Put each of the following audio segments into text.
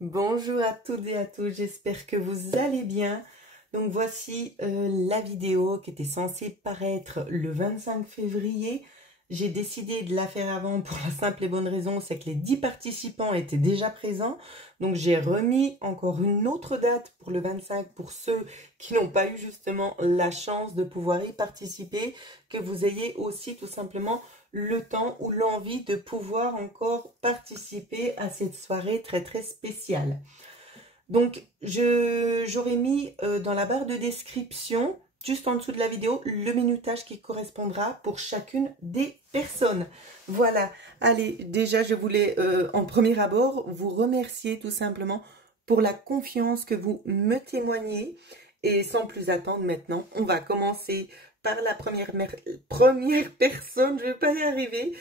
Bonjour à toutes et à tous, j'espère que vous allez bien. Donc voici la vidéo qui était censée paraître le 25 février. J'ai décidé de la faire avant pour la simple et bonne raison, c'est que les 10 participants étaient déjà présents. Donc j'ai remis encore une autre date pour le 25 pour ceux qui n'ont pas eu justement la chance de pouvoir y participer, que vous ayez aussi tout simplement le temps ou l'envie de pouvoir encore participer à cette soirée très très spéciale. Donc, j'aurais mis dans la barre de description, juste en dessous de la vidéo, le minutage qui correspondra pour chacune des personnes. Voilà. Allez, déjà, je voulais en premier abord vous remercier tout simplement pour la confiance que vous me témoignez. Et sans plus attendre maintenant, on va commencer par la première personne, je ne vais pas y arriver,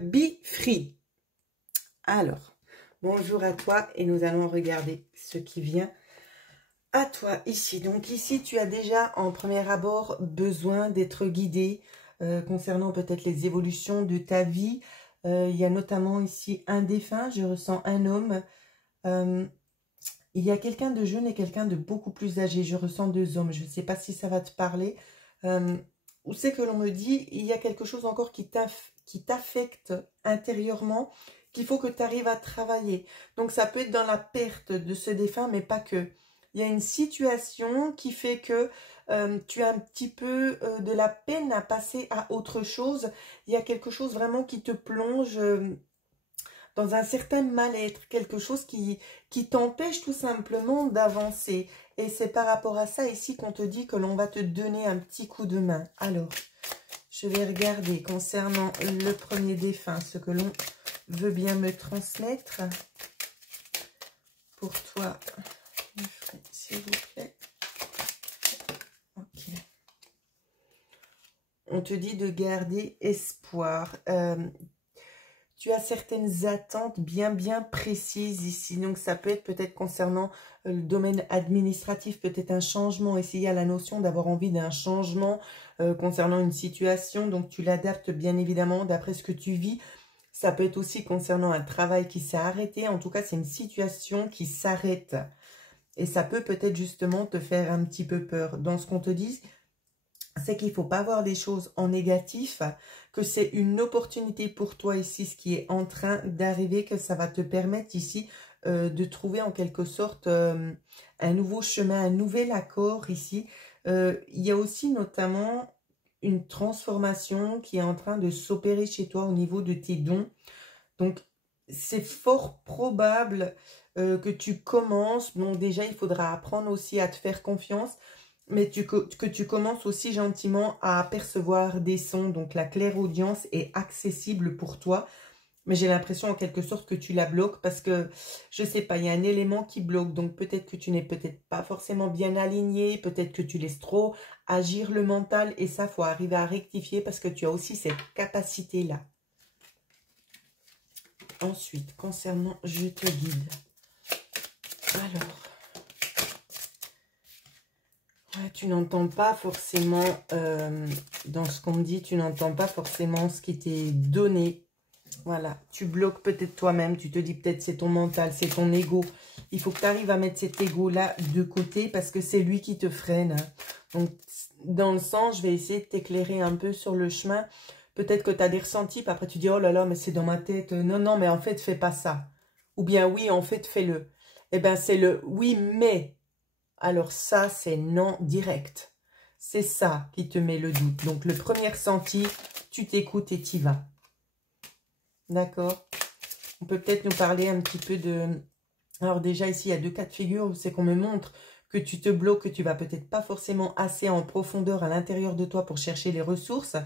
Be Free. Alors, bonjour à toi et nous allons regarder ce qui vient à toi ici. Donc ici, tu as déjà en premier abord besoin d'être guidé concernant peut-être les évolutions de ta vie. Il y a notamment ici un défunt, je ressens un homme. Il y a quelqu'un de jeune et quelqu'un de beaucoup plus âgé. Je ressens deux hommes. Je ne sais pas si ça va te parler. Où c'est que l'on me dit, il y a quelque chose encore qui t'affecte intérieurement, qu'il faut que tu arrives à travailler. Donc ça peut être dans la perte de ce défunt, mais pas que. Il y a une situation qui fait que tu as un petit peu de la peine à passer à autre chose. Il y a quelque chose vraiment qui te plonge dans un certain mal-être, quelque chose qui t'empêche tout simplement d'avancer. Et c'est par rapport à ça ici qu'on te dit que l'on va te donner un petit coup de main. Alors, je vais regarder concernant le premier défunt, ce que l'on veut bien me transmettre. Pour toi, s'il vous plaît. Ok. On te dit de garder espoir. Tu as certaines attentes bien précises ici. Donc, ça peut être peut-être concernant le domaine administratif, peut-être un changement. Ici, il y a la notion d'avoir envie d'un changement concernant une situation. Donc, tu l'adaptes bien évidemment d'après ce que tu vis. Ça peut être aussi concernant un travail qui s'est arrêté. En tout cas, c'est une situation qui s'arrête. Et ça peut peut-être justement te faire un petit peu peur. Dans ce qu'on te dit, c'est qu'il ne faut pas voir les choses en négatif, que c'est une opportunité pour toi ici, ce qui est en train d'arriver, que ça va te permettre ici de trouver en quelque sorte un nouveau chemin, un nouvel accord ici. Il y a aussi notamment une transformation qui est en train de s'opérer chez toi au niveau de tes dons. Donc, c'est fort probable que tu commences. Bon, déjà, il faudra apprendre aussi à te faire confiance. Mais que tu commences aussi gentiment à percevoir des sons. Donc, la clairaudience est accessible pour toi. Mais j'ai l'impression en quelque sorte que tu la bloques parce que, je sais pas, il y a un élément qui bloque. Donc, peut-être que tu n'es peut-être pas forcément bien aligné. Peut-être que tu laisses trop agir le mental. Et ça, il faut arriver à rectifier parce que tu as aussi cette capacité-là. Ensuite, concernant « Je te guide ». Alors... Ouais, tu n'entends pas forcément, dans ce qu'on me dit, tu n'entends pas forcément ce qui t'est donné. Voilà, tu bloques peut-être toi-même, tu te dis peut-être c'est ton mental, c'est ton ego. Il faut que tu arrives à mettre cet ego-là de côté parce que c'est lui qui te freine. Donc, dans le sens, je vais essayer de t'éclairer un peu sur le chemin. Peut-être que tu as des ressentis, puis après tu dis, oh là là, mais c'est dans ma tête. Non, non, mais en fait, fais pas ça. Ou bien, oui, en fait, fais-le. Eh bien, c'est le oui, mais... Alors ça, c'est non direct. C'est ça qui te met le doute. Donc, le premier ressenti, tu t'écoutes et t'y vas. D'accord? On peut peut-être nous parler un petit peu de... Alors déjà, ici, il y a deux cas de figure. C'est qu'on me montre que tu te bloques, que tu vas peut-être pas forcément assez en profondeur à l'intérieur de toi pour chercher les ressources.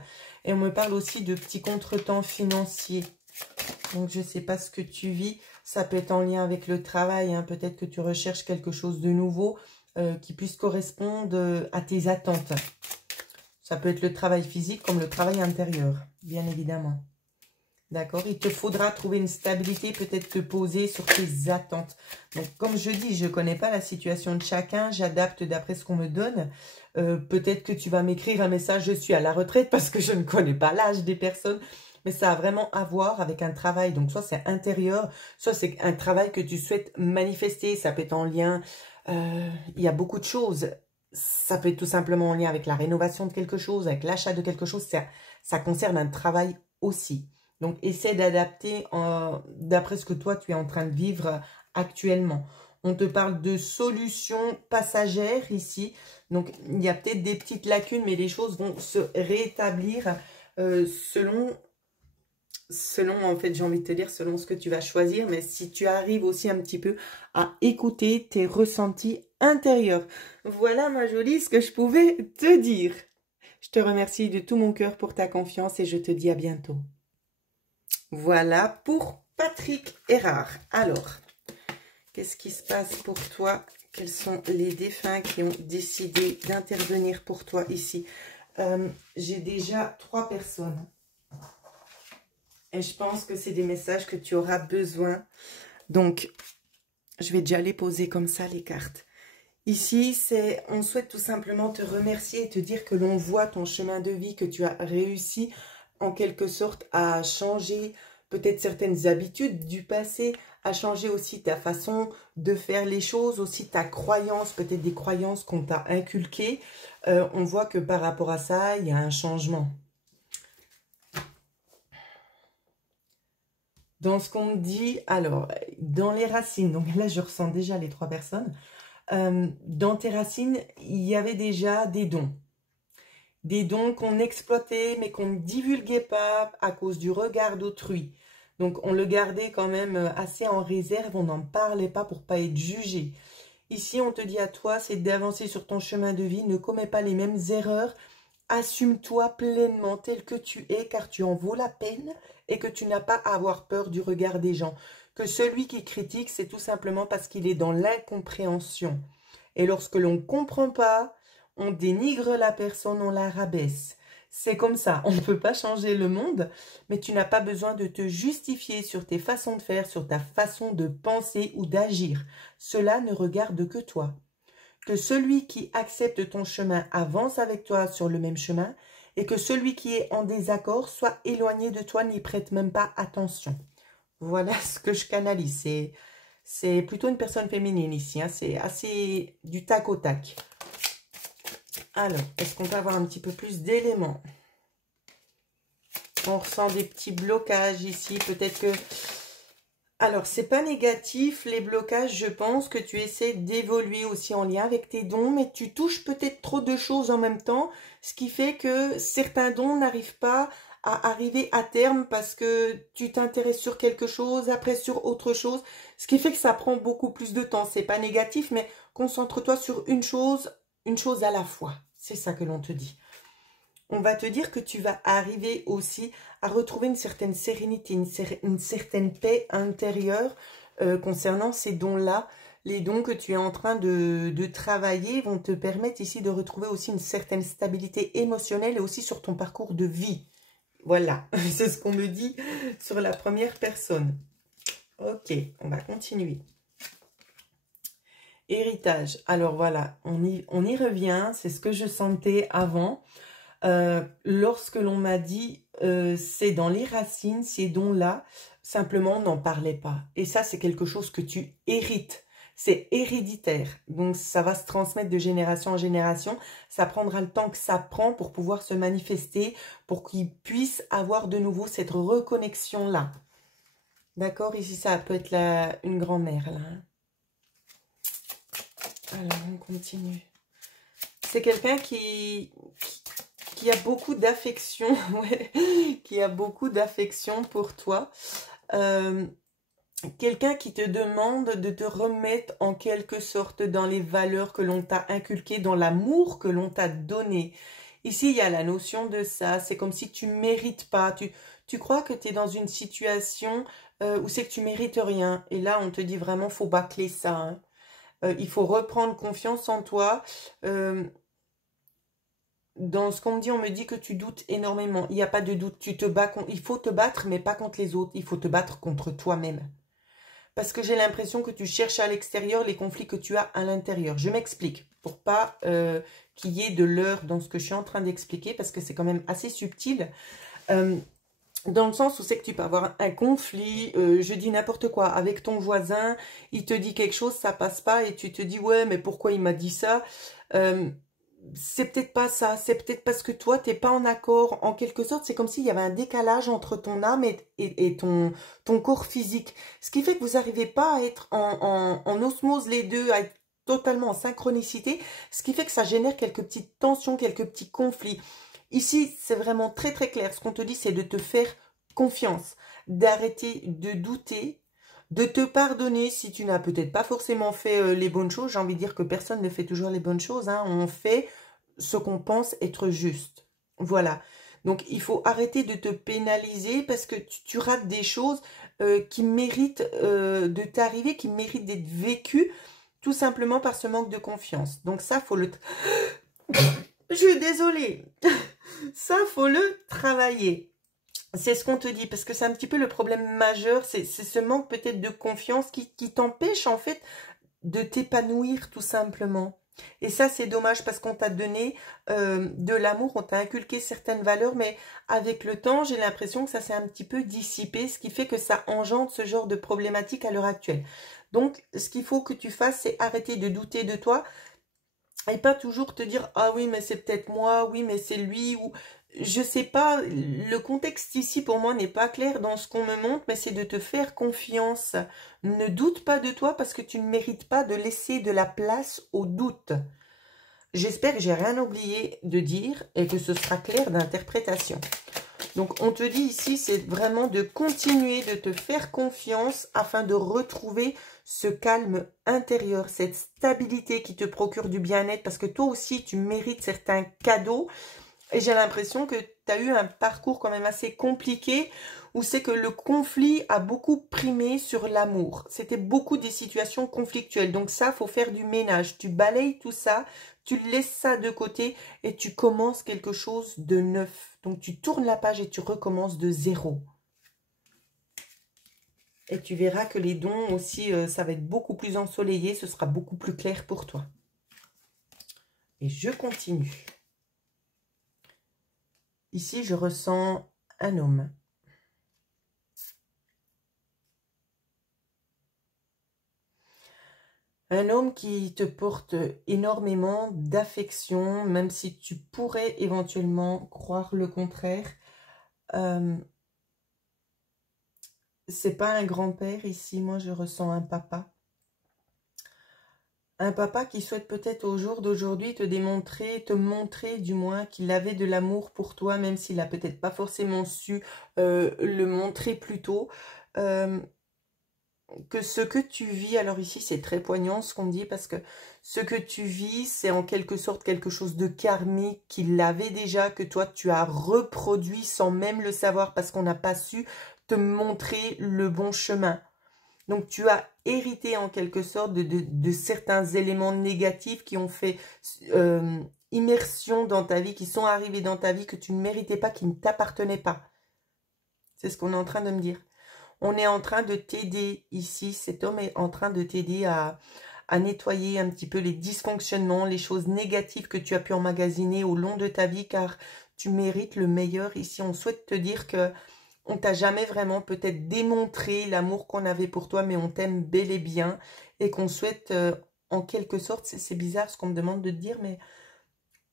Et on me parle aussi de petits contretemps financiers. Donc, je ne sais pas ce que tu vis. Ça peut être en lien avec le travail. Hein. Peut-être que tu recherches quelque chose de nouveau. Qui puisse correspondre à tes attentes. Ça peut être le travail physique comme le travail intérieur, bien évidemment. D'accord? Il te faudra trouver une stabilité, peut-être te poser sur tes attentes. Donc, comme je dis, je ne connais pas la situation de chacun, j'adapte d'après ce qu'on me donne. Peut-être que tu vas m'écrire un message, je suis à la retraite, parce que je ne connais pas l'âge des personnes. mais ça a vraiment à voir avec un travail. Donc, soit c'est intérieur, soit c'est un travail que tu souhaites manifester. Ça peut être en lien, il y a beaucoup de choses. Ça peut être tout simplement en lien avec la rénovation de quelque chose, avec l'achat de quelque chose. Ça concerne un travail aussi. Donc, essaie d'adapter d'après ce que toi, tu es en train de vivre actuellement. On te parle de solutions passagères ici. Donc, il y a peut-être des petites lacunes, mais les choses vont se rétablir selon, en fait, j'ai envie de te dire, selon ce que tu vas choisir. Mais si tu arrives aussi un petit peu à écouter tes ressentis intérieurs. Voilà, ma jolie, ce que je pouvais te dire. Je te remercie de tout mon cœur pour ta confiance et je te dis à bientôt. Voilà pour Patrick Errard. Alors, qu'est-ce qui se passe pour toi? Quels sont les défunts qui ont décidé d'intervenir pour toi ici? J'ai déjà 3 personnes. Et je pense que c'est des messages que tu auras besoin. Donc, je vais déjà les poser comme ça, les cartes. Ici, on souhaite tout simplement te remercier et te dire que l'on voit ton chemin de vie, que tu as réussi en quelque sorte à changer peut-être certaines habitudes du passé, à changer aussi ta façon de faire les choses, aussi ta croyance, peut-être des croyances qu'on t'a inculquées. On voit que par rapport à ça, il y a un changement. Dans ce qu'on me dit, alors, dans les racines, donc là je ressens déjà les 3 personnes, dans tes racines, il y avait déjà des dons. Des dons qu'on exploitait, mais qu'on ne divulguait pas à cause du regard d'autrui. Donc, on le gardait quand même assez en réserve, on n'en parlait pas pour pas être jugé. Ici, on te dit à toi, c'est d'avancer sur ton chemin de vie, ne commets pas les mêmes erreurs, assume-toi pleinement tel que tu es, car tu en vaux la peine et que tu n'as pas à avoir peur du regard des gens. Que celui qui critique, c'est tout simplement parce qu'il est dans l'incompréhension. Et lorsque l'on ne comprend pas, on dénigre la personne, on la rabaisse. C'est comme ça, on ne peut pas changer le monde, mais tu n'as pas besoin de te justifier sur tes façons de faire, sur ta façon de penser ou d'agir. Cela ne regarde que toi. Que celui qui accepte ton chemin avance avec toi sur le même chemin et que celui qui est en désaccord soit éloigné de toi, n'y prête même pas attention. Voilà ce que je canalise. C'est plutôt une personne féminine ici. Hein. C'est assez du tac au tac. Alors, est-ce qu'on peut avoir un petit peu plus d'éléments? On ressent des petits blocages ici. Peut-être que... Alors, c'est pas négatif, les blocages. Je pense que tu essaies d'évoluer aussi en lien avec tes dons, mais tu touches peut-être trop de choses en même temps, ce qui fait que certains dons n'arrivent pas à arriver à terme parce que tu t'intéresses sur quelque chose, après sur autre chose, ce qui fait que ça prend beaucoup plus de temps. C'est pas négatif, mais concentre-toi sur une chose à la fois. C'est ça que l'on te dit. On va te dire que tu vas arriver aussi à retrouver une certaine sérénité, une certaine paix intérieure concernant ces dons-là. Les dons que tu es en train de travailler vont te permettre ici de retrouver aussi une certaine stabilité émotionnelle et aussi sur ton parcours de vie. Voilà, c'est ce qu'on me dit sur la première personne. Ok, on va continuer. Héritage. Alors voilà, on y revient. C'est ce que je sentais avant. Lorsque l'on m'a dit c'est dans les racines, ces dons-là, simplement on n'en parlait pas. Et ça, c'est quelque chose que tu hérites. C'est héréditaire. Donc, ça va se transmettre de génération en génération. Ça prendra le temps que ça prend pour pouvoir se manifester, pour qu'il puisse avoir de nouveau cette reconnexion-là. D'accord? Ici, ça peut être une grand-mère, là. Alors, on continue. C'est quelqu'un qui a beaucoup d'affection, ouais, qui a beaucoup d'affection pour toi. Quelqu'un qui te demande de te remettre en quelque sorte dans les valeurs que l'on t'a inculquées, dans l'amour que l'on t'a donné. Ici, il y a la notion de ça. C'est comme si tu ne mérites pas. Tu crois que tu es dans une situation où c'est que tu ne mérites rien. Et là, on te dit vraiment, faut bâcler ça. Hein. Il faut reprendre confiance en toi. Dans ce qu'on me dit, on me dit que tu doutes énormément. Il n'y a pas de doute. Tu te bats. Il faut te battre, mais pas contre les autres. Il faut te battre contre toi-même. Parce que j'ai l'impression que tu cherches à l'extérieur les conflits que tu as à l'intérieur. Je m'explique. Pour pas qu'il y ait de leurre dans ce que je suis en train d'expliquer. Parce que c'est quand même assez subtil. Dans le sens où c'est que tu peux avoir un conflit, je dis n'importe quoi, avec ton voisin, il te dit quelque chose, ça passe pas, et tu te dis, ouais, mais pourquoi il m'a dit ça? Euh, c'est peut-être pas ça, c'est peut-être parce que toi, t'es pas en accord, en quelque sorte, c'est comme s'il y avait un décalage entre ton âme et ton corps physique. Ce qui fait que vous n'arrivez pas à être en osmose les deux, à être totalement en synchronicité, ce qui fait que ça génère quelques petites tensions, quelques petits conflits. Ici, c'est vraiment très très clair. Ce qu'on te dit, c'est de te faire confiance, d'arrêter de douter, de te pardonner si tu n'as peut-être pas forcément fait les bonnes choses. J'ai envie de dire que personne ne fait toujours les bonnes choses, hein. On fait ce qu'on pense être juste. Voilà. Donc, il faut arrêter de te pénaliser parce que tu rates des choses qui méritent de t'arriver, qui méritent d'être vécues tout simplement par ce manque de confiance. Donc ça, faut le... Je suis désolée. Ça, faut le travailler. C'est ce qu'on te dit, parce que c'est un petit peu le problème majeur, c'est ce manque peut-être de confiance qui t'empêche en fait de t'épanouir tout simplement. Et ça, c'est dommage parce qu'on t'a donné de l'amour, on t'a inculqué certaines valeurs, mais avec le temps, j'ai l'impression que ça s'est un petit peu dissipé, ce qui fait que ça engendre ce genre de problématique à l'heure actuelle. Donc, ce qu'il faut que tu fasses, c'est arrêter de douter de toi, et pas toujours te dire, ah oui, mais c'est peut-être moi, oui, mais c'est lui, ou je sais pas, le contexte ici pour moi n'est pas clair dans ce qu'on me montre, mais c'est de te faire confiance. Ne doute pas de toi parce que tu ne mérites pas de laisser de la place au doute. J'espère que j'ai rien oublié de dire et que ce sera clair d'interprétation. Donc, on te dit ici, c'est vraiment de continuer de te faire confiance afin de retrouver ce calme intérieur, cette stabilité qui te procure du bien-être parce que toi aussi, tu mérites certains cadeaux. Et j'ai l'impression que tu as eu un parcours quand même assez compliqué où c'est que le conflit a beaucoup primé sur l'amour. C'était beaucoup des situations conflictuelles. Donc ça, faut faire du ménage. Tu balayes tout ça, tu laisses ça de côté et tu commences quelque chose de neuf. Donc tu tournes la page et tu recommences de zéro. Et tu verras que les dons aussi, ça va être beaucoup plus ensoleillé, ce sera beaucoup plus clair pour toi. Et je continue. Ici, je ressens un homme. Un homme qui te porte énormément d'affection, même si tu pourrais éventuellement croire le contraire. C'est pas un grand-père ici, moi je ressens un papa. Un papa qui souhaite peut-être au jour d'aujourd'hui te montrer du moins qu'il avait de l'amour pour toi, même s'il a peut-être pas forcément su le montrer plus tôt. Que ce que tu vis, alors ici c'est très poignant ce qu'on dit, parce que ce que tu vis, c'est en quelque sorte quelque chose de karmique qu'il avait déjà, que toi tu as reproduit sans même le savoir, parce qu'on n'a pas su te montrer le bon chemin. Donc tu as hérité en quelque sorte de certains éléments négatifs qui ont fait immersion dans ta vie, qui sont arrivés dans ta vie, que tu ne méritais pas, qui ne t'appartenaient pas. C'est ce qu'on est en train de me dire. On est en train de t'aider ici, cet homme est en train de t'aider à nettoyer un petit peu les dysfonctionnements, les choses négatives que tu as pu emmagasiner au long de ta vie, car tu mérites le meilleur. Ici, on souhaite te dire que on t'a jamais vraiment peut-être démontré l'amour qu'on avait pour toi, mais on t'aime bel et bien, et qu'on souhaite, en quelque sorte, c'est bizarre ce qu'on me demande de te dire, mais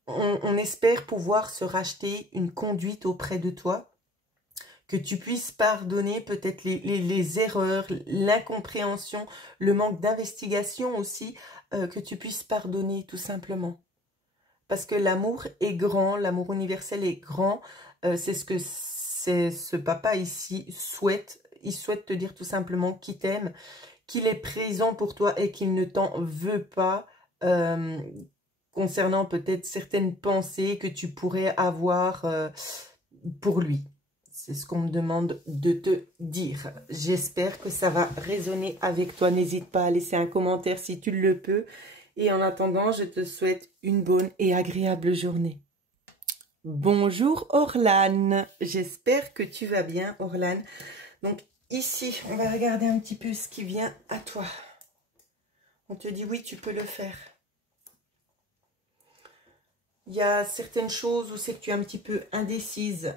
on espère pouvoir se racheter une conduite auprès de toi, que tu puisses pardonner peut-être les erreurs, l'incompréhension, le manque d'investigation aussi, que tu puisses pardonner tout simplement. Parce que l'amour est grand, l'amour universel est grand, c'est ce que ce papa ici souhaite. Il souhaite te dire tout simplement qu'il t'aime, qu'il est présent pour toi et qu'il ne t'en veut pas, concernant peut-être certaines pensées que tu pourrais avoir pour lui. C'est ce qu'on me demande de te dire. J'espère que ça va résonner avec toi. N'hésite pas à laisser un commentaire si tu le peux. Et en attendant, je te souhaite une bonne et agréable journée. Bonjour Orlane. J'espère que tu vas bien Orlane. Donc ici, on va regarder un petit peu ce qui vient à toi. On te dit oui, tu peux le faire. Il y a certaines choses où c'est que tu es un petit peu indécise.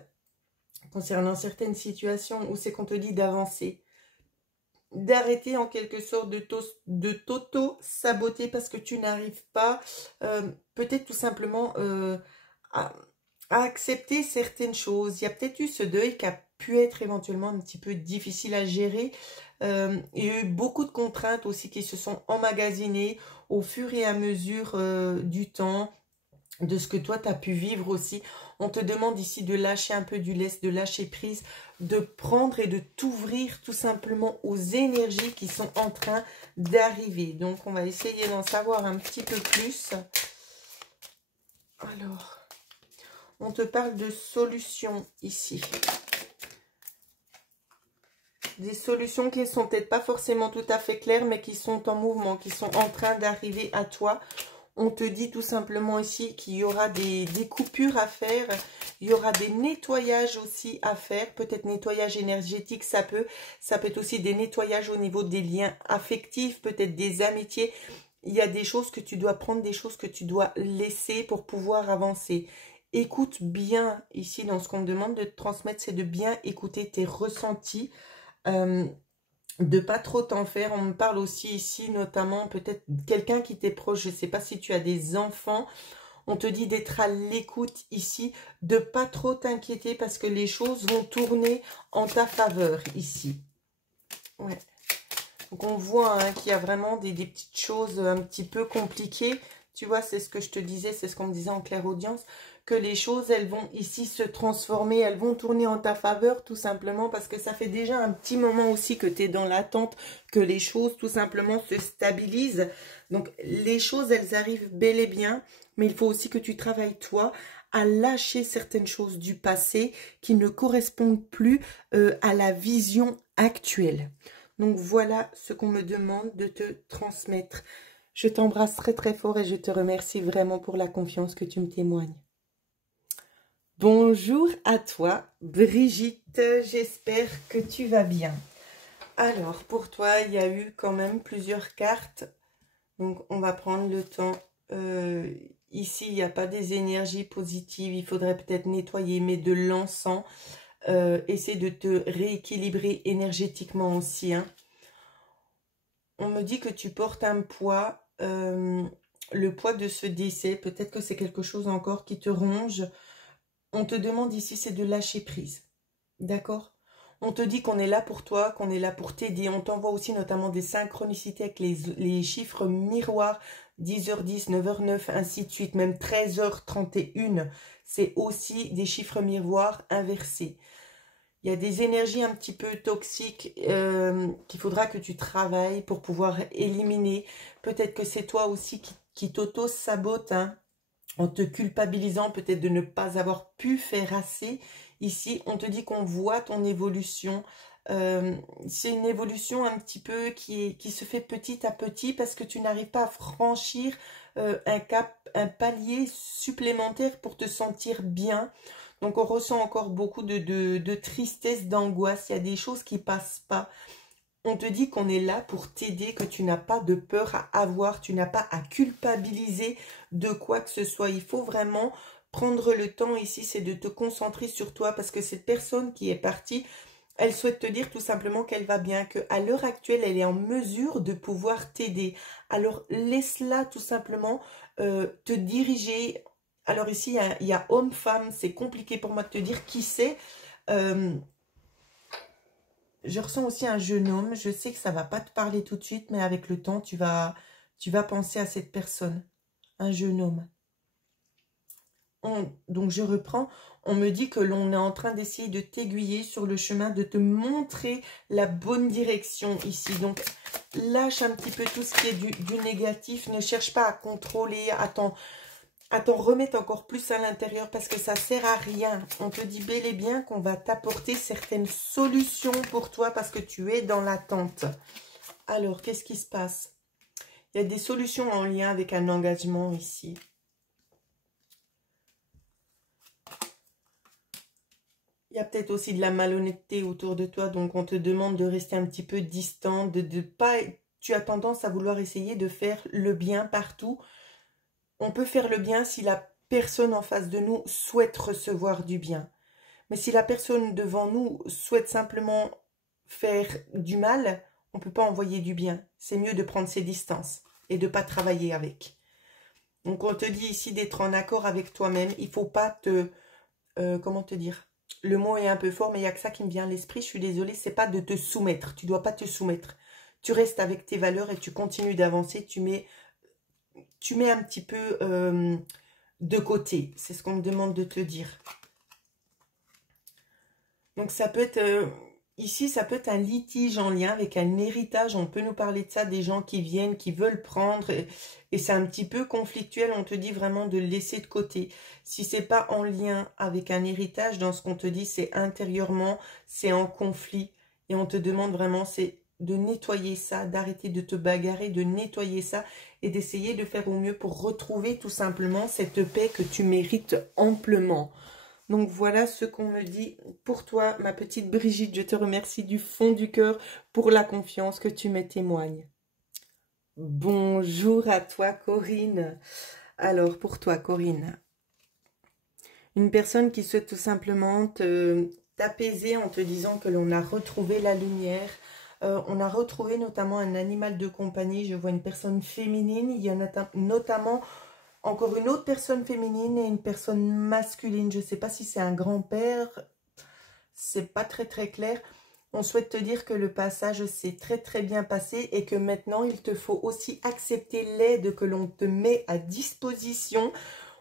concernant certaines situations où c'est qu'on te dit d'avancer, d'arrêter en quelque sorte de t'auto-saboter parce que tu n'arrives pas, peut-être tout simplement à, à accepter certaines choses. Il y a peut-être eu ce deuil qui a pu être éventuellement un petit peu difficile à gérer. Il y a eu beaucoup de contraintes aussi qui se sont emmagasinées au fur et à mesure du temps, de ce que toi tu as pu vivre aussi. On te demande ici de lâcher un peu du lest, de lâcher prise, de prendre et de t'ouvrir tout simplement aux énergies qui sont en train d'arriver. Donc on va essayer d'en savoir un petit peu plus. Alors, on te parle de solutions ici. Des solutions qui ne sont peut-être pas forcément tout à fait claires, mais qui sont en mouvement, qui sont en train d'arriver à toi. On te dit tout simplement ici qu'il y aura des coupures à faire. Il y aura des nettoyages aussi à faire. Peut-être nettoyage énergétique, ça peut être aussi des nettoyages au niveau des liens affectifs, peut-être des amitiés. Il y a des choses que tu dois prendre, des choses que tu dois laisser pour pouvoir avancer. Écoute bien ici dans ce qu'on te demande de te transmettre, c'est de bien écouter tes ressentis. De pas trop t'en faire. On me parle aussi ici notamment peut-être quelqu'un qui t'est proche, je ne sais pas si tu as des enfants, on te dit d'être à l'écoute ici, de pas trop t'inquiéter parce que les choses vont tourner en ta faveur ici. Ouais. Donc on voit hein, qu'il y a vraiment des petites choses un petit peu compliquées. Tu vois, c'est ce que je te disais, c'est ce qu'on me disait en clairaudience, que les choses, elles vont ici se transformer, elles vont tourner en ta faveur tout simplement parce que ça fait déjà un petit moment aussi que tu es dans l'attente que les choses tout simplement se stabilisent. Donc les choses, elles arrivent bel et bien, mais il faut aussi que tu travailles toi à lâcher certaines choses du passé qui ne correspondent plus à la vision actuelle. Donc voilà ce qu'on me demande de te transmettre. Je t'embrasse très très fort et je te remercie vraiment pour la confiance que tu me témoignes. Bonjour à toi, Brigitte, j'espère que tu vas bien. Alors, pour toi, il y a eu quand même plusieurs cartes. Donc, on va prendre le temps. Ici, il n'y a pas des énergies positives. Il faudrait peut-être nettoyer, mais de l'encens. Essaie de te rééquilibrer énergétiquement aussi. Hein. On me dit que tu portes un poids, le poids de ce décès. Peut-être que c'est quelque chose encore qui te ronge. On te demande ici, c'est de lâcher prise. D'accord? On te dit qu'on est là pour toi, qu'on est là pour t'aider. On t'envoie aussi notamment des synchronicités avec les chiffres miroirs. 10h10, 9h09, ainsi de suite. Même 13h31. C'est aussi des chiffres miroirs inversés. Il y a des énergies un petit peu toxiques qu'il faudra que tu travailles pour pouvoir éliminer. Peut-être que c'est toi aussi qui t'auto-sabote, hein, en te culpabilisant peut-être de ne pas avoir pu faire assez. Ici, on te dit qu'on voit ton évolution. C'est une évolution un petit peu qui se fait petit à petit parce que tu n'arrives pas à franchir un cap, un palier supplémentaire pour te sentir bien. Donc, on ressent encore beaucoup de tristesse, d'angoisse. Il y a des choses qui passent pas. On te dit qu'on est là pour t'aider, que tu n'as pas de peur à avoir, tu n'as pas à culpabiliser de quoi que ce soit. Il faut vraiment prendre le temps ici, c'est de te concentrer sur toi parce que cette personne qui est partie, elle souhaite te dire tout simplement qu'elle va bien, qu'à l'heure actuelle, elle est en mesure de pouvoir t'aider. Alors, laisse-la tout simplement te diriger. Alors ici, il y a homme-femme, c'est compliqué pour moi de te dire qui c'est. Je ressens aussi un jeune homme. Je sais que ça ne va pas te parler tout de suite, mais avec le temps, tu vas penser à cette personne. Un jeune homme. Donc, je reprends. On me dit que l'on est en train d'essayer de t'aiguiller sur le chemin, de te montrer la bonne direction ici. Donc, lâche un petit peu tout ce qui est du négatif. Ne cherche pas à contrôler, à t'en remettre encore plus à l'intérieur parce que ça sert à rien. On te dit bel et bien qu'on va t'apporter certaines solutions pour toi parce que tu es dans l'attente. Alors, qu'est-ce qui se passe? Il y a des solutions en lien avec un engagement ici. Il y a peut-être aussi de la malhonnêteté autour de toi, donc on te demande de rester un petit peu distant, de pas... Tu as tendance à vouloir essayer de faire le bien partout. On peut faire le bien si la personne en face de nous souhaite recevoir du bien. Mais si la personne devant nous souhaite simplement faire du mal, on ne peut pas envoyer du bien. C'est mieux de prendre ses distances et de ne pas travailler avec. Donc on te dit ici d'être en accord avec toi-même. Il ne faut pas te... comment te dire? Le mot est un peu fort, mais il n'y a que ça qui me vient à l'esprit. Je suis désolée, c'est pas de te soumettre. Tu ne dois pas te soumettre. Tu restes avec tes valeurs et tu continues d'avancer. Tu mets un petit peu de côté. C'est ce qu'on me demande de te dire. Donc ça peut être... ici, ça peut être un litige en lien avec un héritage. On peut nous parler de ça, des gens qui viennent, qui veulent prendre. Et c'est un petit peu conflictuel. On te dit vraiment de le laisser de côté. Si c'est pas en lien avec un héritage, dans ce qu'on te dit, c'est intérieurement, c'est en conflit. Et on te demande vraiment, c'est de nettoyer ça, d'arrêter de te bagarrer, de nettoyer ça et d'essayer de faire au mieux pour retrouver tout simplement cette paix que tu mérites amplement. Donc voilà ce qu'on me dit pour toi, ma petite Brigitte. Je te remercie du fond du cœur pour la confiance que tu me témoignes. Bonjour à toi, Corinne. Alors, pour toi, Corinne, une personne qui souhaite tout simplement t'apaiser en te disant que l'on a retrouvé la lumière. On a retrouvé notamment un animal de compagnie. Je vois une personne féminine. Il y en a notamment... encore une autre personne féminine et une personne masculine. Je ne sais pas si c'est un grand-père. C'est pas très très clair. On souhaite te dire que le passage s'est très très bien passé et que maintenant il te faut aussi accepter l'aide que l'on te met à disposition.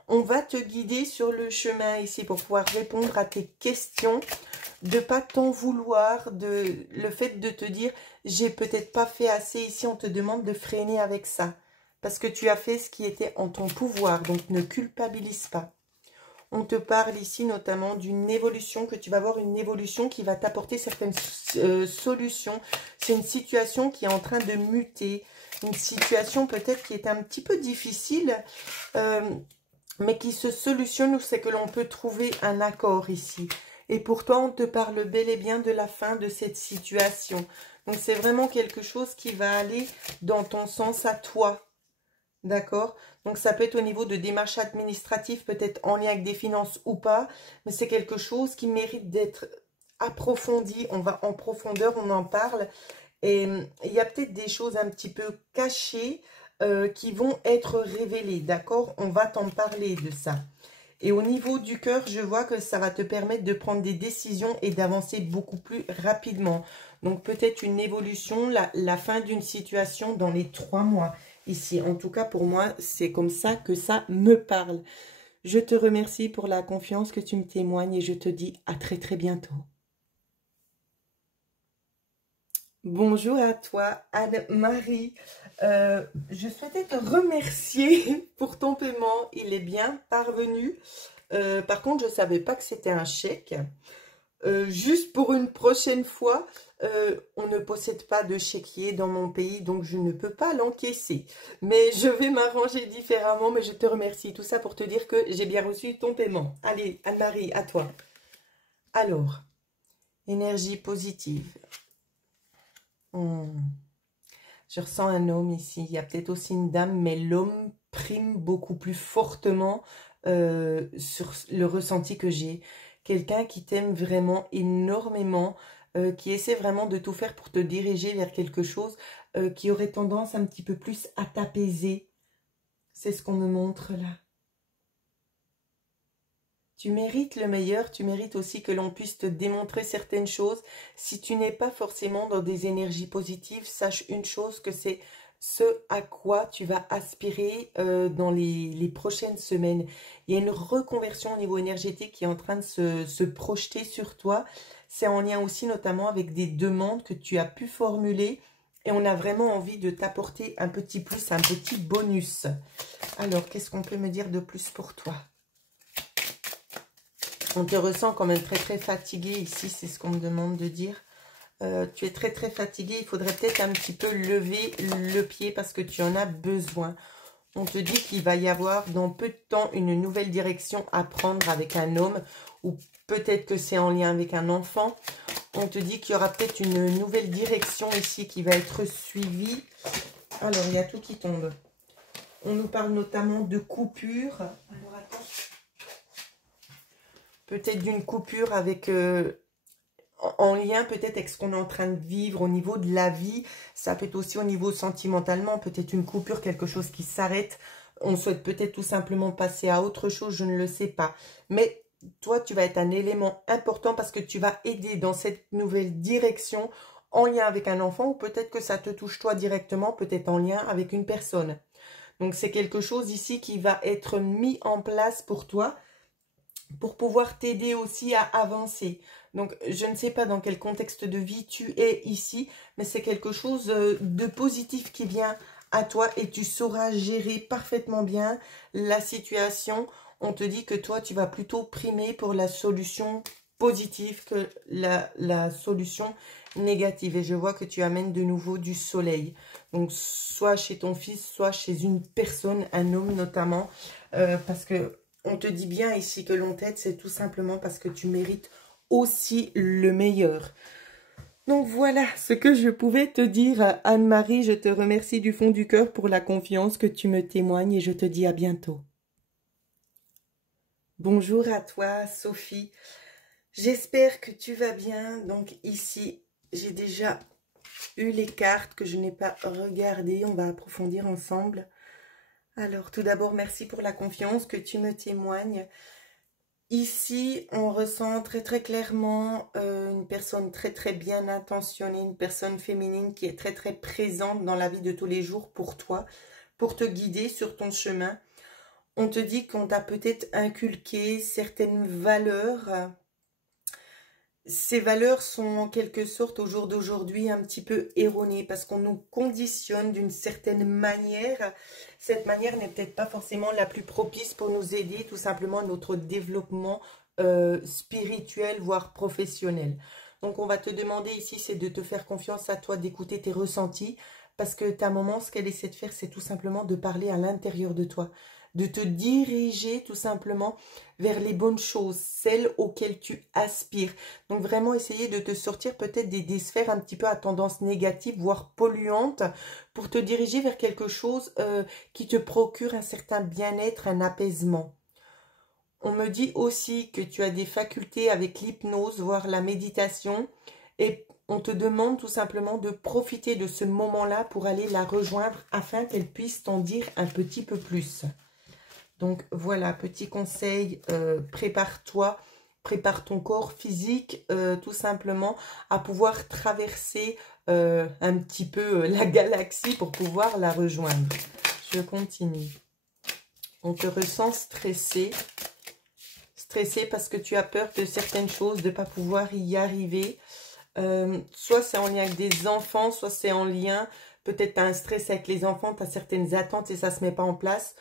On va te guider sur le chemin ici pour pouvoir répondre à tes questions. De ne pas t'en vouloir, le fait de te dire j'ai peut-être pas fait assez ici. On te demande de freiner avec ça. Parce que tu as fait ce qui était en ton pouvoir, donc ne culpabilise pas. On te parle ici notamment d'une évolution, que tu vas avoir une évolution qui va t'apporter certaines solutions. C'est une situation qui est en train de muter, une situation peut-être qui est un petit peu difficile, mais qui se solutionne, c'est que l'on peut trouver un accord ici. Et pour toi, on te parle bel et bien de la fin de cette situation. Donc c'est vraiment quelque chose qui va aller dans ton sens à toi. D'accord? Donc, ça peut être au niveau de démarches administratives, peut-être en lien avec des finances ou pas. Mais c'est quelque chose qui mérite d'être approfondi. On va en profondeur, on en parle. Et il y a peut-être des choses un petit peu cachées qui vont être révélées. D'accord? On va t'en parler de ça. Et au niveau du cœur, je vois que ça va te permettre de prendre des décisions et d'avancer beaucoup plus rapidement. Donc, peut-être une évolution, la fin d'une situation dans les 3 mois. Ici, en tout cas, pour moi, c'est comme ça que ça me parle. Je te remercie pour la confiance que tu me témoignes et je te dis à très très bientôt. Bonjour à toi, Anne-Marie. Je souhaitais te remercier pour ton paiement. Il est bien parvenu. Par contre, je ne savais pas que c'était un chèque. Juste pour une prochaine fois, on ne possède pas de chéquier dans mon pays, donc je ne peux pas l'encaisser. Mais je vais m'arranger différemment, mais je te remercie. Tout ça pour te dire que j'ai bien reçu ton paiement. Allez, Anne-Marie, à toi. Alors, énergie positive. Je ressens un homme ici. Il y a peut-être aussi une dame, mais l'homme prime beaucoup plus fortement sur le ressenti que j'ai. Quelqu'un qui t'aime vraiment énormément, qui essaie vraiment de tout faire pour te diriger vers quelque chose qui aurait tendance un petit peu plus à t'apaiser. C'est ce qu'on me montre là. Tu mérites le meilleur, tu mérites aussi que l'on puisse te démontrer certaines choses. Si tu n'es pas forcément dans des énergies positives, sache une chose, que c'est ce à quoi tu vas aspirer dans les prochaines semaines. Il y a une reconversion au niveau énergétique qui est en train de se projeter sur toi. C'est en lien aussi notamment avec des demandes que tu as pu formuler et on a vraiment envie de t'apporter un petit plus, un petit bonus. Alors, qu'est-ce qu'on peut me dire de plus pour toi ? On te ressent quand même très très fatigué ici, c'est ce qu'on me demande de dire. Tu es très très fatigué, il faudrait peut-être un petit peu lever le pied parce que tu en as besoin. On te dit qu'il va y avoir dans peu de temps une nouvelle direction à prendre avec un homme ou peut-être que c'est en lien avec un enfant. On te dit qu'il y aura peut-être une nouvelle direction ici qui va être suivie. Alors, il y a tout qui tombe. On nous parle notamment de coupure. Alors, attends. peut-être d'une coupure avec... en lien peut-être avec ce qu'on est en train de vivre au niveau de la vie. Ça peut être aussi au niveau sentimentalement, peut-être une coupure, quelque chose qui s'arrête. On souhaite peut-être tout simplement passer à autre chose, je ne le sais pas. Mais toi, tu vas être un élément important parce que tu vas aider dans cette nouvelle direction en lien avec un enfant ou peut-être que ça te touche toi directement, peut-être en lien avec une personne. Donc c'est quelque chose ici qui va être mis en place pour toi pour pouvoir t'aider aussi à avancer. Donc, je ne sais pas dans quel contexte de vie tu es ici, mais c'est quelque chose de positif qui vient à toi et tu sauras gérer parfaitement bien la situation. On te dit que toi, tu vas plutôt primer pour la solution positive que la solution négative. Et je vois que tu amènes de nouveau du soleil. Donc, soit chez ton fils, soit chez une personne, un homme notamment, parce que on te dit bien ici que l'on t'aide, c'est tout simplement parce que tu mérites aussi le meilleur. Donc voilà ce que je pouvais te dire, Anne-Marie. Je te remercie du fond du cœur pour la confiance que tu me témoignes et je te dis à bientôt. Bonjour à toi, Sophie. J'espère que tu vas bien. Donc ici, j'ai déjà eu les cartes que je n'ai pas regardées. On va approfondir ensemble. Alors, tout d'abord, merci pour la confiance que tu me témoignes. Ici, on ressent très très clairement une personne très très bien intentionnée, une personne féminine qui est très très présente dans la vie de tous les jours pour toi, pour te guider sur ton chemin. On te dit qu'on t'a peut-être inculqué certaines valeurs. Ces valeurs sont en quelque sorte au jour d'aujourd'hui un petit peu erronées parce qu'on nous conditionne d'une certaine manière. Cette manière n'est peut-être pas forcément la plus propice pour nous aider tout simplement à notre développement spirituel, voire professionnel. Donc on va te demander ici, c'est de te faire confiance à toi, d'écouter tes ressentis parce que ta maman, ce qu'elle essaie de faire, c'est tout simplement de parler à l'intérieur de toi, de te diriger tout simplement vers les bonnes choses, celles auxquelles tu aspires. Donc vraiment essayer de te sortir peut-être des sphères un petit peu à tendance négative, voire polluante, pour te diriger vers quelque chose qui te procure un certain bien-être, un apaisement. On me dit aussi que tu as des facultés avec l'hypnose, voire la méditation, et on te demande tout simplement de profiter de ce moment-là pour aller la rejoindre afin qu'elle puisse t'en dire un petit peu plus. Donc voilà, petit conseil, prépare-toi, prépare ton corps physique tout simplement à pouvoir traverser un petit peu la galaxie pour pouvoir la rejoindre. Je continue. On te ressent stressé. Stressé parce que tu as peur de certaines choses, de ne pas pouvoir y arriver. Soit c'est en lien avec des enfants, soit c'est en lien, peut-être tu as un stress avec les enfants, tu as certaines attentes et ça ne se met pas en place.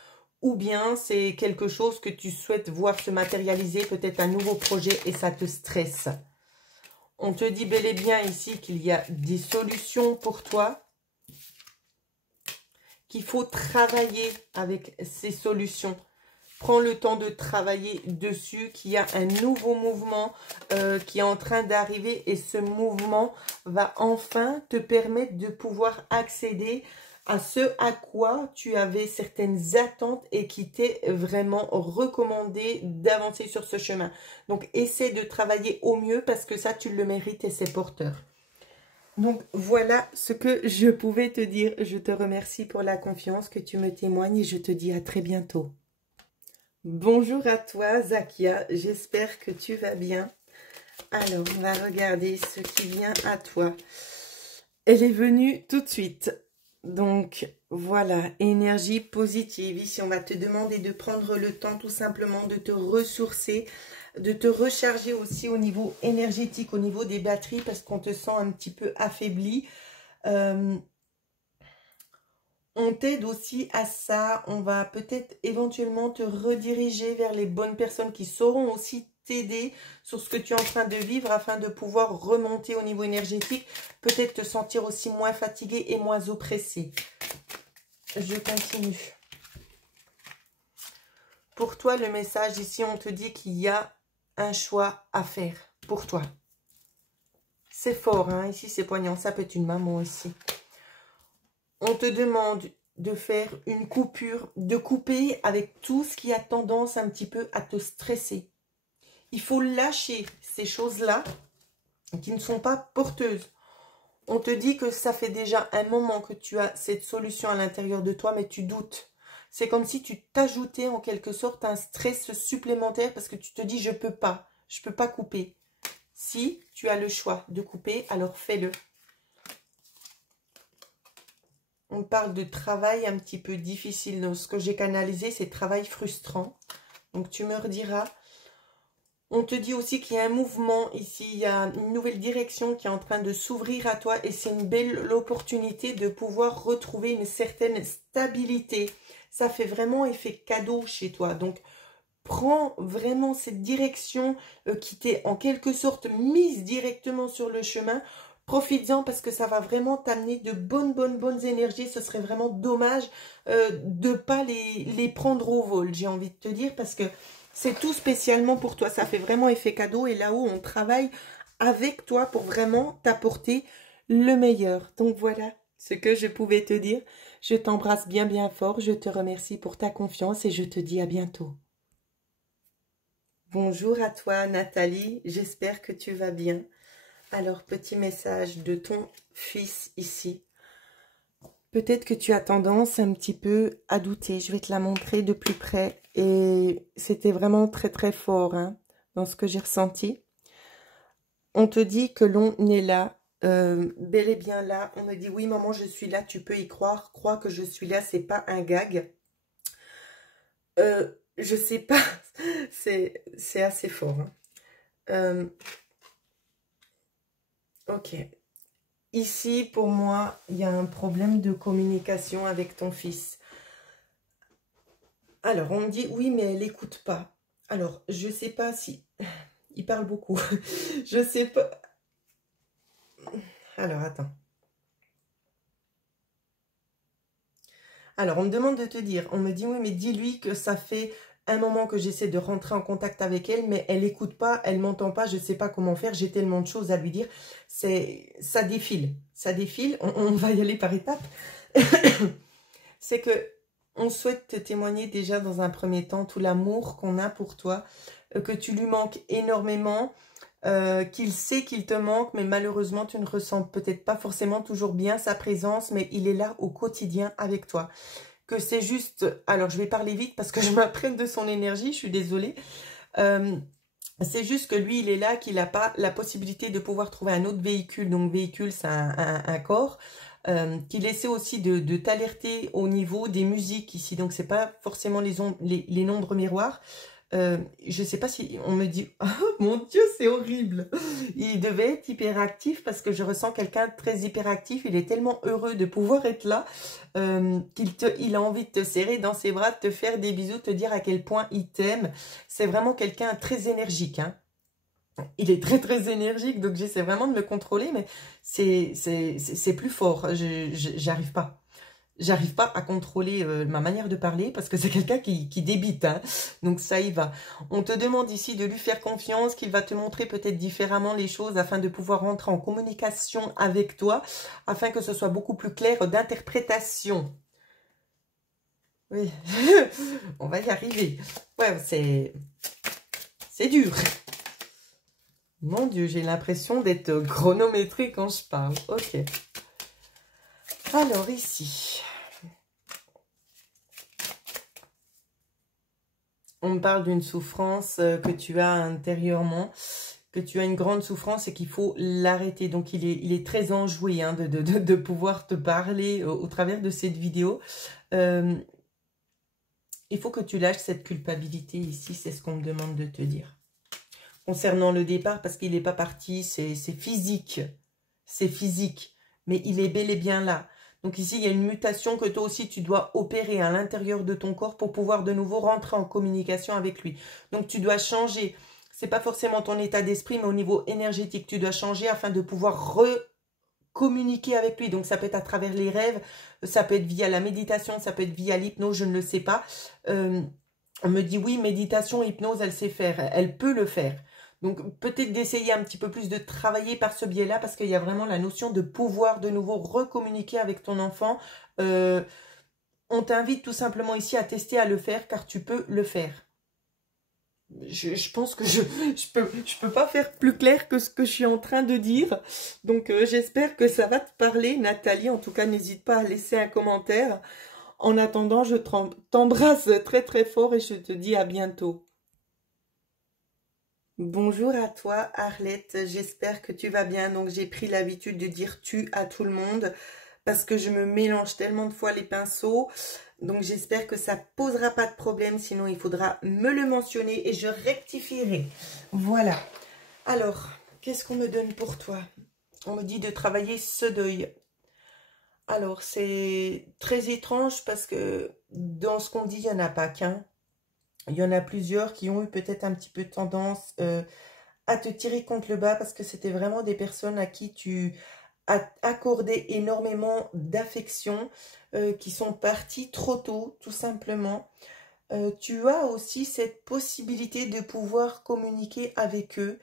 Ou bien c'est quelque chose que tu souhaites voir se matérialiser, peut-être un nouveau projet et ça te stresse. On te dit bel et bien ici qu'il y a des solutions pour toi, qu'il faut travailler avec ces solutions. Prends le temps de travailler dessus, qu'il y a un nouveau mouvement qui est en train d'arriver et ce mouvement va enfin te permettre de pouvoir accéder à ce à quoi tu avais certaines attentes et qui t'est vraiment recommandé d'avancer sur ce chemin. Donc, essaie de travailler au mieux parce que ça, tu le mérites et c'est porteur. Donc, voilà ce que je pouvais te dire. Je te remercie pour la confiance que tu me témoignes et je te dis à très bientôt. Bonjour à toi, Zakia. J'espère que tu vas bien. Alors, on va regarder ce qui vient à toi. Elle est venue tout de suite. Donc, voilà, énergie positive. Ici, on va te demander de prendre le temps tout simplement de te ressourcer, de te recharger aussi au niveau énergétique, au niveau des batteries, parce qu'on te sent un petit peu affaibli. On t'aide aussi à ça. On va peut-être éventuellement te rediriger vers les bonnes personnes qui sauront aussi t'aider sur ce que tu es en train de vivre afin de pouvoir remonter au niveau énergétique. Peut-être te sentir aussi moins fatigué et moins oppressé. Je continue. Pour toi, le message ici, on te dit qu'il y a un choix à faire pour toi. C'est fort, hein? Ici, c'est poignant. Ça peut être une maman aussi. On te demande de faire une coupure, de couper avec tout ce qui a tendance un petit peu à te stresser. Il faut lâcher ces choses-là qui ne sont pas porteuses. On te dit que ça fait déjà un moment que tu as cette solution à l'intérieur de toi, mais tu doutes. C'est comme si tu t'ajoutais en quelque sorte un stress supplémentaire parce que tu te dis je peux pas couper. Si tu as le choix de couper, alors fais-le. On parle de travail un petit peu difficile. Donc, ce que j'ai canalisé, c'est travail frustrant. Donc, tu me rediras. On te dit aussi qu'il y a un mouvement ici. Il y a une nouvelle direction qui est en train de s'ouvrir à toi. Et c'est une belle opportunité de pouvoir retrouver une certaine stabilité. Ça fait vraiment effet cadeau chez toi. Donc, prends vraiment cette direction qui t'est en quelque sorte mise directement sur le chemin. Profites-en parce que ça va vraiment t'amener de bonnes énergies. Ce serait vraiment dommage de ne pas les prendre au vol, j'ai envie de te dire, parce que c'est tout spécialement pour toi. Ça fait vraiment effet cadeau et là-haut, on travaille avec toi pour vraiment t'apporter le meilleur. Donc voilà ce que je pouvais te dire. Je t'embrasse bien fort. Je te remercie pour ta confiance et je te dis à bientôt. Bonjour à toi Nathalie, j'espère que tu vas bien. Alors, petit message de ton fils ici. Peut-être que tu as tendance un petit peu à douter. Je vais te la montrer de plus près. Et c'était vraiment très fort hein, dans ce que j'ai ressenti. On te dit que l'on est là, bel et bien là. On me dit oui maman je suis là, tu peux y croire. Crois que je suis là, c'est pas un gag. Je sais pas, c'est assez fort. Hein. Ok. Ici, pour moi, il y a un problème de communication avec ton fils. Alors, on me dit, oui, mais elle n'écoute pas. Alors, je ne sais pas si... Il parle beaucoup. Je sais pas... Alors, attends. Alors, on me demande de te dire, on me dit, oui, mais dis-lui que ça fait un moment que j'essaie de rentrer en contact avec elle, mais elle n'écoute pas, elle m'entend pas, je ne sais pas comment faire, j'ai tellement de choses à lui dire. Ça défile, on va y aller par étapes. C'est que on souhaite te témoigner déjà dans un premier temps tout l'amour qu'on a pour toi, que tu lui manques énormément, qu'il sait qu'il te manque, mais malheureusement tu ne ressens peut-être pas forcément toujours bien sa présence, mais il est là au quotidien avec toi. Que c'est juste, alors je vais parler vite parce que je m'apprenne de son énergie, je suis désolée. C'est juste que lui, il est là, qu'il n'a pas la possibilité de pouvoir trouver un autre véhicule. Donc, véhicule, c'est un corps. Qu'il essaie aussi de t'alerter au niveau des musiques ici. Donc, c'est pas forcément les nombres miroirs. Je sais pas si on me dit oh, mon Dieu c'est horrible, il devait être hyperactif parce que je ressens quelqu'un de très hyperactif. Il est tellement heureux de pouvoir être là qu'il a envie de te serrer dans ses bras, de te faire des bisous, te dire à quel point il t'aime. C'est vraiment quelqu'un très énergique hein. Il est très énergique, donc j'essaie vraiment de me contrôler, mais c'est plus fort. J'arrive pas. J'arrive pas à contrôler ma manière de parler parce que c'est quelqu'un qui débite. Hein. Donc ça y va. On te demande ici de lui faire confiance, qu'il va te montrer peut-être différemment les choses afin de pouvoir rentrer en communication avec toi, afin que ce soit beaucoup plus clair d'interprétation. Oui, on va y arriver. Ouais, c'est dur. Mon Dieu, j'ai l'impression d'être chronométrée quand je parle. Ok. Alors ici... On me parle d'une souffrance que tu as intérieurement, que tu as une grande souffrance et qu'il faut l'arrêter. Donc, il est très enjoué hein, de pouvoir te parler au travers de cette vidéo. Il faut que tu lâches cette culpabilité ici, c'est ce qu'on me demande de te dire. Concernant le départ, parce qu'il n'est pas parti, c'est physique. C'est physique, mais il est bel et bien là. Donc ici, il y a une mutation que toi aussi, tu dois opérer à l'intérieur de ton corps pour pouvoir de nouveau rentrer en communication avec lui. Donc, tu dois changer. Ce n'est pas forcément ton état d'esprit, mais au niveau énergétique, tu dois changer afin de pouvoir recommuniquer avec lui. Donc, ça peut être à travers les rêves, ça peut être via la méditation, ça peut être via l'hypnose, je ne le sais pas. On me dit, oui, méditation, hypnose, elle sait faire, elle peut le faire. Donc, peut-être d'essayer un petit peu plus de travailler par ce biais-là parce qu'il y a vraiment la notion de pouvoir de nouveau recommuniquer avec ton enfant. On t'invite tout simplement ici à tester à le faire car tu peux le faire. je pense que je peux pas faire plus clair que ce que je suis en train de dire. Donc, j'espère que ça va te parler, Nathalie. En tout cas, n'hésite pas à laisser un commentaire. En attendant, je t'embrasse très très fort et je te dis à bientôt. Bonjour à toi, Arlette. J'espère que tu vas bien. Donc, j'ai pris l'habitude de dire tu à tout le monde parce que je me mélange tellement de fois les pinceaux. Donc, j'espère que ça posera pas de problème. Sinon, il faudra me le mentionner et je rectifierai. Voilà. Alors, qu'est-ce qu'on me donne pour toi? On me dit de travailler ce deuil. Alors, c'est très étrange parce que dans ce qu'on dit, il n'y en a pas qu'un. Il y en a plusieurs qui ont eu peut-être un petit peu tendance à te tirer contre le bas parce que c'était vraiment des personnes à qui tu as accordé énormément d'affection, qui sont parties trop tôt, tout simplement. Tu as aussi cette possibilité de pouvoir communiquer avec eux.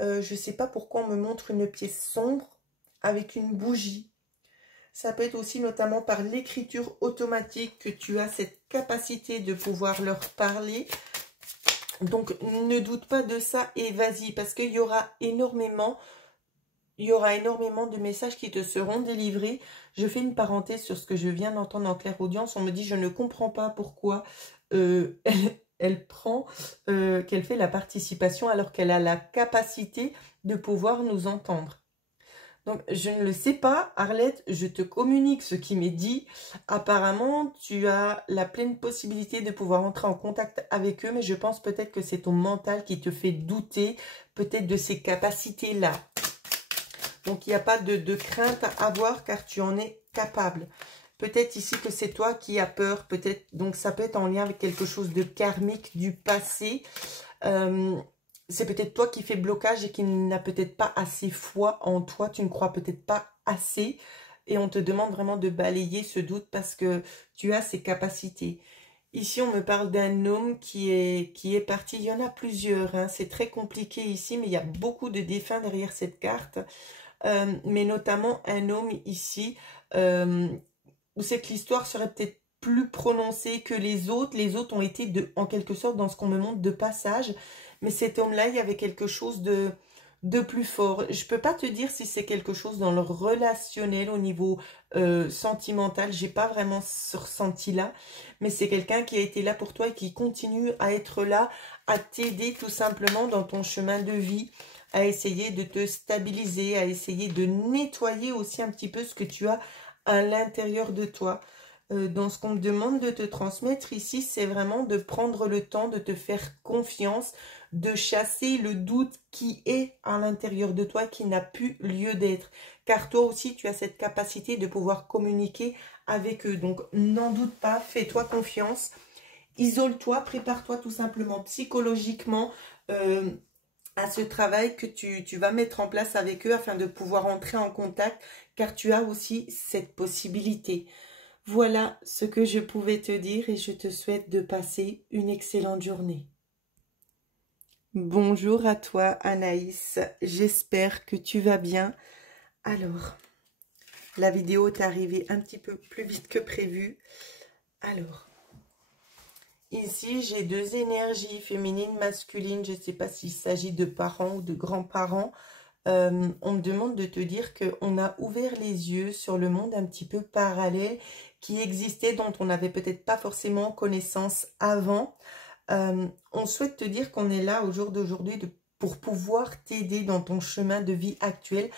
Je ne sais pas pourquoi on me montre une pièce sombre avec une bougie. Ça peut être aussi notamment par l'écriture automatique que tu as cette capacité de pouvoir leur parler. Donc, ne doute pas de ça et vas-y, parce qu'il y aura énormément de messages qui te seront délivrés. Je fais une parenthèse sur ce que je viens d'entendre en clairaudience. On me dit, je ne comprends pas pourquoi qu'elle fait la participation alors qu'elle a la capacité de pouvoir nous entendre. Donc, je ne le sais pas, Arlette, je te communique ce qui m'est dit. Apparemment, tu as la pleine possibilité de pouvoir entrer en contact avec eux, mais je pense peut-être que c'est ton mental qui te fait douter peut-être de ces capacités-là. Donc, il n'y a pas de crainte à avoir car tu en es capable. Peut-être ici que c'est toi qui as peur, peut-être. Donc, ça peut être en lien avec quelque chose de karmique du passé. C'est peut-être toi qui fais blocage et qui n'a peut-être pas assez foi en toi. Tu ne crois peut-être pas assez. Et on te demande vraiment de balayer ce doute parce que tu as ces capacités. Ici, on me parle d'un homme qui est parti. Il y en a plusieurs. Hein. C'est très compliqué ici, mais il y a beaucoup de défunts derrière cette carte. Mais notamment un homme ici où c'est que l'histoire serait peut-être plus prononcée que les autres. Les autres ont été en quelque sorte dans ce qu'on me montre de passage. Mais cet homme-là, il y avait quelque chose de plus fort. Je ne peux pas te dire si c'est quelque chose dans le relationnel au niveau sentimental. J'ai pas vraiment ce ressenti-là. Mais c'est quelqu'un qui a été là pour toi et qui continue à être là, à t'aider tout simplement dans ton chemin de vie, à essayer de te stabiliser, à essayer de nettoyer aussi un petit peu ce que tu as à l'intérieur de toi. Dans ce qu'on me demande de te transmettre ici, c'est vraiment de prendre le temps de te faire confiance, de chasser le doute qui est à l'intérieur de toi, qui n'a plus lieu d'être. Car toi aussi, tu as cette capacité de pouvoir communiquer avec eux. Donc, n'en doute pas, fais-toi confiance, isole-toi, prépare-toi tout simplement psychologiquement à ce travail que tu vas mettre en place avec eux afin de pouvoir entrer en contact, car tu as aussi cette possibilité. Voilà ce que je pouvais te dire et je te souhaite de passer une excellente journée. Bonjour à toi Anaïs, j'espère que tu vas bien. Alors, la vidéo est arrivée un petit peu plus vite que prévu. Alors, ici j'ai deux énergies féminines, masculines. Je ne sais pas s'il s'agit de parents ou de grands-parents. On me demande de te dire qu'on a ouvert les yeux sur le monde un petit peu parallèle qui existait, dont on n'avait peut-être pas forcément connaissance avant. On souhaite te dire qu'on est là au jour d'aujourd'hui pour pouvoir t'aider dans ton chemin de vie actuel,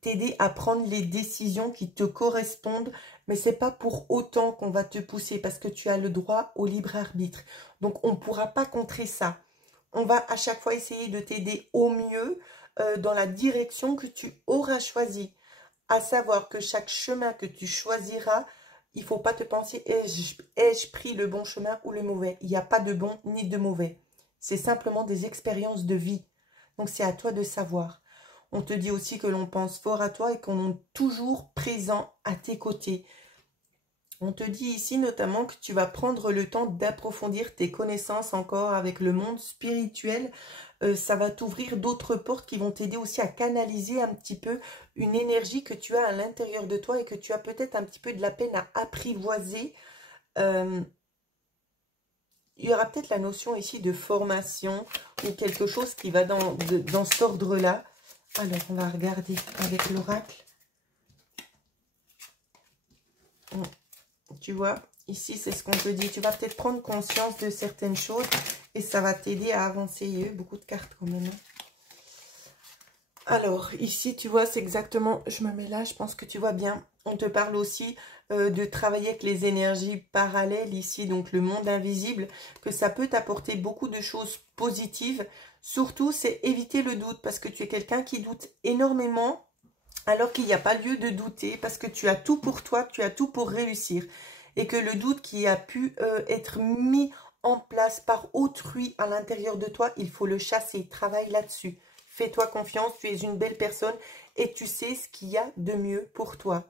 t'aider à prendre les décisions qui te correspondent, mais c'est pas pour autant qu'on va te pousser parce que tu as le droit au libre arbitre. Donc on ne pourra pas contrer ça. On va à chaque fois essayer de t'aider au mieux dans la direction que tu auras choisie. À savoir que chaque chemin que tu choisiras, il ne faut pas te penser, ai-je pris le bon chemin ou le mauvais? Il n'y a pas de bon ni de mauvais. C'est simplement des expériences de vie. Donc c'est à toi de savoir. On te dit aussi que l'on pense fort à toi et qu'on est toujours présent à tes côtés. On te dit ici notamment que tu vas prendre le temps d'approfondir tes connaissances encore avec le monde spirituel. Ça va t'ouvrir d'autres portes qui vont t'aider aussi à canaliser un petit peu une énergie que tu as à l'intérieur de toi et que tu as peut-être un petit peu de la peine à apprivoiser. il y aura peut-être la notion ici de formation ou quelque chose qui va dans cet ordre-là. Alors, on va regarder avec l'oracle. Tu vois, ici, c'est ce qu'on te dit. Tu vas peut-être prendre conscience de certaines choses et ça va t'aider à avancer. Il y a eu beaucoup de cartes quand même. Alors, ici, tu vois, c'est exactement... Je me mets là, je pense que tu vois bien. On te parle aussi de travailler avec les énergies parallèles ici, donc le monde invisible, que ça peut t'apporter beaucoup de choses positives. Surtout, c'est éviter le doute, parce que tu es quelqu'un qui doute énormément, alors qu'il n'y a pas lieu de douter, parce que tu as tout pour toi, tu as tout pour réussir. Et que le doute qui a pu être mis en place par autrui à l'intérieur de toi, il faut le chasser, travaille là-dessus. Fais-toi confiance, tu es une belle personne et tu sais ce qu'il y a de mieux pour toi.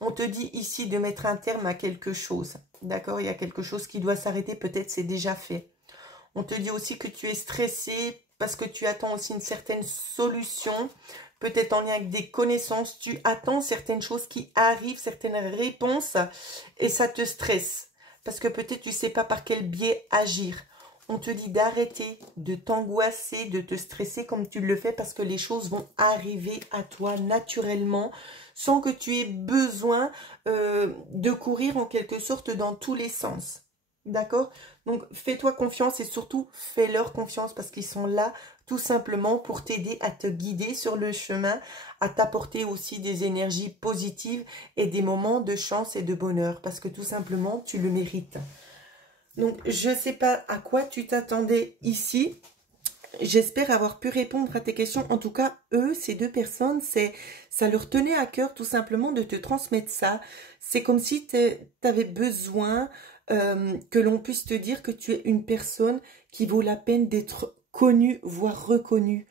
On te dit ici de mettre un terme à quelque chose, d'accord? Il y a quelque chose qui doit s'arrêter, peut-être c'est déjà fait. On te dit aussi que tu es stressé parce que tu attends aussi une certaine solution, peut-être en lien avec des connaissances. Tu attends certaines choses qui arrivent, certaines réponses et ça te stresse. Parce que peut-être tu ne sais pas par quel biais agir. On te dit d'arrêter de t'angoisser, de te stresser comme tu le fais parce que les choses vont arriver à toi naturellement sans que tu aies besoin de courir en quelque sorte dans tous les sens. D'accord? Donc, fais-toi confiance et surtout, fais-leur confiance parce qu'ils sont là tout simplement pour t'aider à te guider sur le chemin, à t'apporter aussi des énergies positives et des moments de chance et de bonheur parce que tout simplement, tu le mérites. Donc, je ne sais pas à quoi tu t'attendais ici. J'espère avoir pu répondre à tes questions. En tout cas, eux, ces deux personnes, ça leur tenait à cœur tout simplement de te transmettre ça. C'est comme si tu avais besoin que l'on puisse te dire que tu es une personne qui vaut la peine d'être connue, voire reconnue.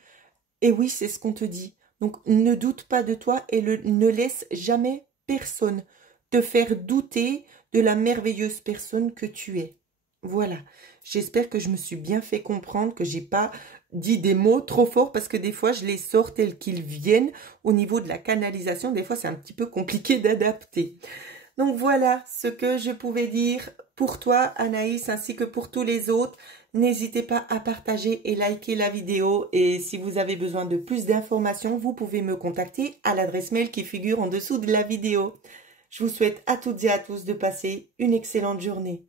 Et oui, c'est ce qu'on te dit. Donc, ne doute pas de toi et ne laisse jamais personne te faire douter de la merveilleuse personne que tu es. Voilà, j'espère que je me suis bien fait comprendre, que j'ai pas dit des mots trop forts parce que des fois je les sors tels qu'ils viennent au niveau de la canalisation. Des fois c'est un petit peu compliqué d'adapter. Donc voilà ce que je pouvais dire pour toi Anaïs ainsi que pour tous les autres. N'hésitez pas à partager et liker la vidéo et si vous avez besoin de plus d'informations, vous pouvez me contacter à l'adresse mail qui figure en dessous de la vidéo. Je vous souhaite à toutes et à tous de passer une excellente journée.